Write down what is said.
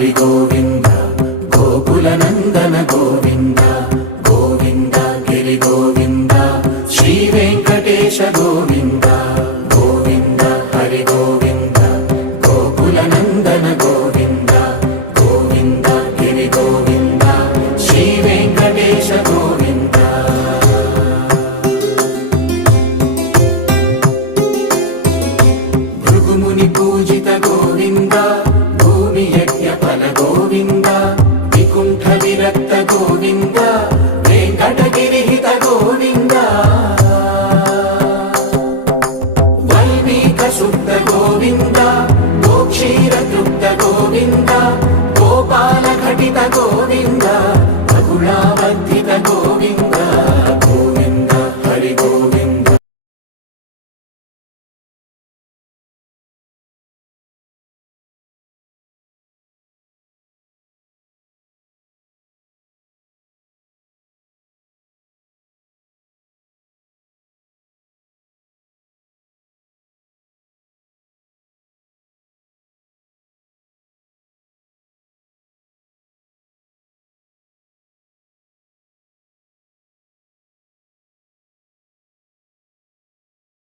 హరి గోవింద గోకుల నందన గోవింద గోవింద గిరి గోవింద శ్రీ వెంకటేశ గోవింద గోవింద హరి గోవింద గోకుల నందన గోవింద గోవింద గిరి గోవింద శ్రీ వెంకటేశ గోవింద భృగుముని పూజిత గోవింద భూమి యజ్ఞ ఫల గోవింద వికుంఠ విరక్త గోవింద వెంకటగిరిహిత గోవింద వైదిక శుద్ధ గోవింద గోక్షీర తృప్త గోవింద గోపాల ఘటిత గోవింద